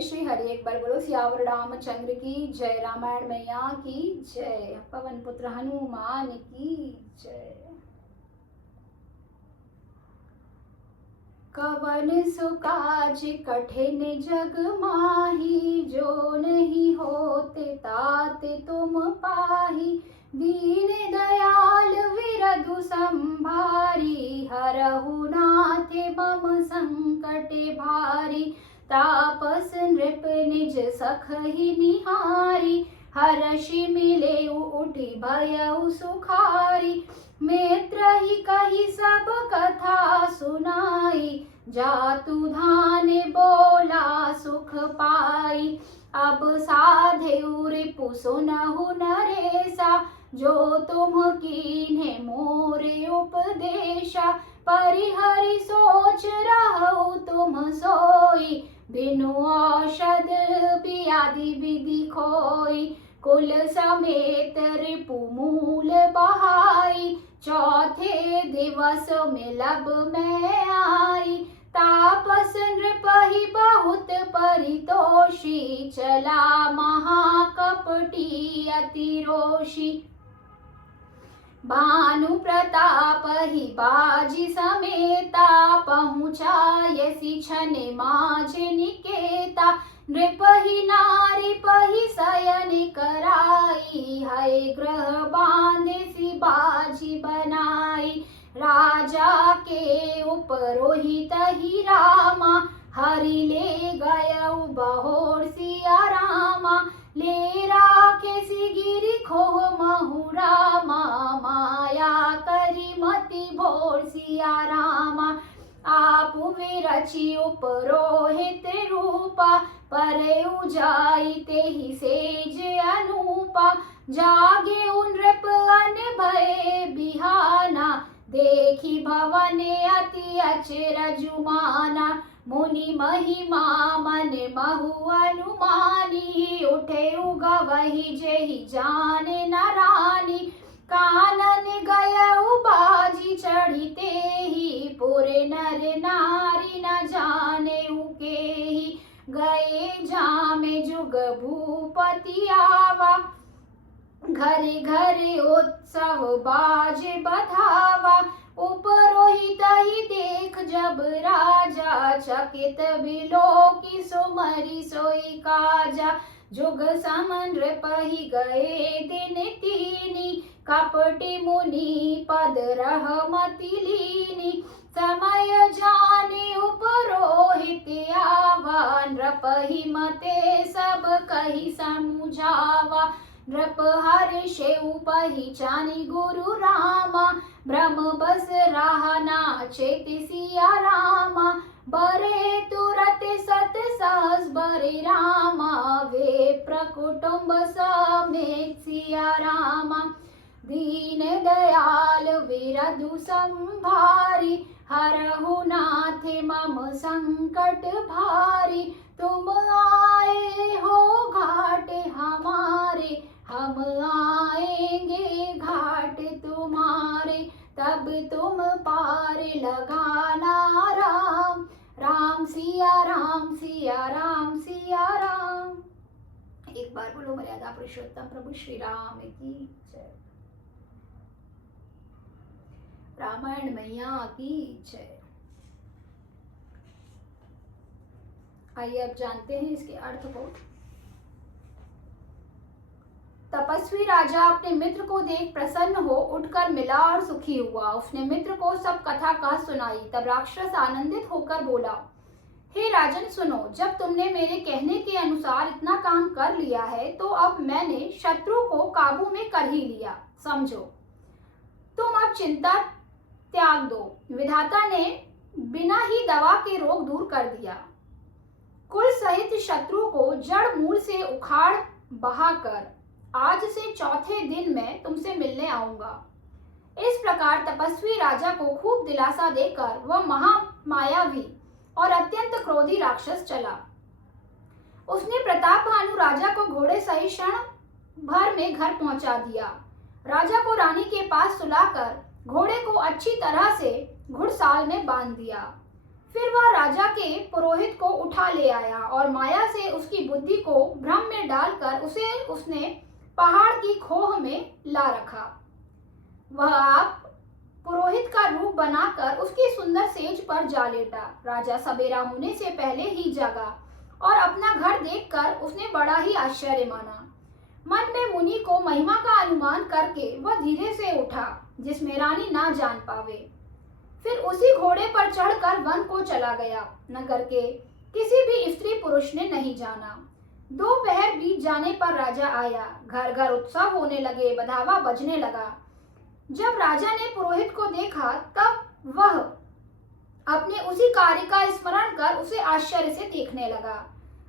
श्री हरि। एक बार बोलो सियावर रामचंद्र की जय, रामायण मैया की जय, पवन पुत्र हनुमान की जय। कवन सुकाज कठिन जग माही, जो नहीं होते तात तुम पाही। दीन दयाल विरधु संभारी, हरहु नाथ मम संकट भारी। तापस नृप निज सखहि निहारी, हर्षि मिले उठि भयउ सुखारी। मित्र ही कही सब कथा सुनाई, जातु धान बोला सुख पाई। अब साधेउ रिपु सुनहु नरेसा, जो तुम कीन्हे मोरे उपदेशा। परिहरि सोच रहु तुम सोई, बिनु औषध बियाधि विधि खोई। कुल समेत रिपु मूल बहाई, चौथे दिवस मिलब मैं आई। तापस नृपहि बहुत परितोषी, चला महाकपटी अति रोषी। भानु प्रताप ही बाजी समेता, पहुँचायसि छने माज निकेता। नृपहि नारी पहि शयन कराई, है ग्रह बांधेसि बाजी बनाई। राजा के उपरोहित ही रामा, हरि ले गयउ बहोर सिया रामा। ले राखेसि गिरि खोह महु रामा, माया करी मति भोर सिया रामा। आपु विरचि उपरोहित रूपा, परे उजाई तेहि सेज अनूपा। जागे नृप अन भय बिहाना, देखी भवन अति अचरज माना। मुनि महिमा मन महु अनुमानी, उठे उगवहि जेहि जाने न रानी। कानन गयउ बाजी चढ़िते ही, पुरे नर नारी न जाने उकेहि। गए जामे जुग भूपति आवा, घरे घरे उत्सव बाज बधावा। उपरोहित ही देख जब राजा, चकित बिलोकी सुमरि सोई काजा। जुग सम नृपहि गए दिन तीनी, कपटी मुनि पद रहमति लीनी। समय जाने उपरोहित आवा, नृपहि मते सब कहि समुझावा। नृप हर्षेउ पहिचानी गुरु रामा, ब्रह्म बस रहा नाचेत सिया रामा। बरे तुरत सत सहस बरे रामा, वे प्रकुटुंब समेत सिया रामा। दीन दयाल विरधु संभारी, हरहु नाथ मम संकट भारी। तुम आए हो घाट हमारे, हम आएंगे घाट तुम्हारे। तब तुम पार लगाना राम, राम सिया राम सिया राम सिया राम। एक बार बोलो मर्यादा पुरुषोत्तम प्रभु श्री राम की जय, रामायण मैया की जय। आइए अब जानते हैं इसके अर्थ को। तपस्वी राजा अपने मित्र को देख प्रसन्न हो उठकर मिला और सुखी हुआ। उसने मित्र को सब कथा कह सुनाई। तब राक्षस आनंदित होकर बोला, हे राजन सुनो, जब तुमने मेरे कहने के अनुसार इतना काम कर लिया है, तो अब मैंने शत्रु को काबू में कर ही लिया। समझो, तुम अब चिंता त्याग दो। विधाता ने बिना ही दवा के रोग दूर कर दिया। कुल सहित शत्रु को जड़ मूल से उखाड़ बहाकर आज से चौथे दिन मैं तुमसे मिलने आऊंगा। इस प्रकार तपस्वी राजा को खूब दिलासा देकर वह महामायावी और अत्यंत क्रोधी राक्षस चला। उसने प्रताप भानु राजा को घोड़े सहित क्षण भर में घर पहुंचा दिया। राजा को रानी के पास सुलाकर घोड़े को अच्छी तरह से घुड़साल में बांध दिया। फिर वह राजा के पुरोहित को उठा ले आया और माया से उसकी बुद्धि को भ्रम में डालकर उसे उसने पहाड़ की खोह में ला रखा। वह आप पुरोहित का रूप बनाकर उसकी सुंदर सेज पर जा लेटा। राजा सवेरा होने से पहले ही जागा और अपना घर देखकर उसने बड़ा ही आश्चर्य माना। मन में मुनि को महिमा का अनुमान करके वह धीरे से उठा, जिसमें रानी ना जान पावे। फिर उसी घोड़े पर चढ़कर वन को चला गया। नगर के किसी भी स्त्री पुरुष ने नहीं जाना। दोपहर बीत जाने पर राजा आया। घर घर उत्सव होने लगे, बधावा बजने लगा। जब राजा ने पुरोहित को देखा तब वह अपने उसी कार्य का स्मरण कर उसे आश्चर्य से देखने लगा।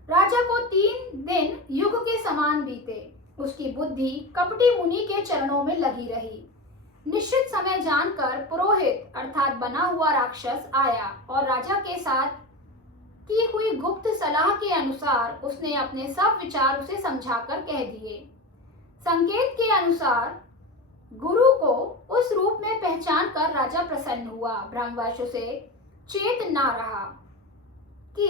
राजा को 3 दिन युग के समान बीते। उसकी बुद्धि कपटी मुनि के चरणों में लगी रही। निश्चित समय जानकर पुरोहित अर्थात बना हुआ राक्षस आया और राजा के साथ की हुई गुप्त सलाह के अनुसार उसने अपने सब विचार उसे समझाकर कह दिए। संकेत के अनुसार गुरु को उस रूप में पहचान कर राजा प्रसन्न हुआ। ब्रह्मवश उसे चेत ना रहा कि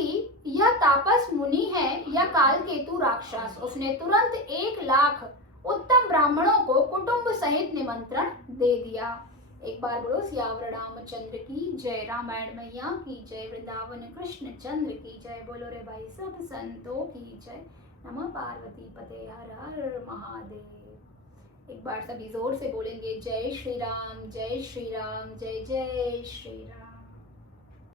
यह तापस मुनि है या कालकेतु राक्षस। उसने तुरंत 1 लाख उत्तम ब्राह्मणों को कुटुंब सहित निमंत्रण दे दिया। एक बार बोलो सियावर रामचंद्र की जय, रामायण मैया की जय, वृंदावन कृष्ण चंद्र की जय। बोलो रे भाई सब संतों की जय। नमः पार्वती पते हर हर महादेव। एक बार सभी जोर से बोलेंगे जय श्री राम, जय श्री राम, जय जय श्री राम।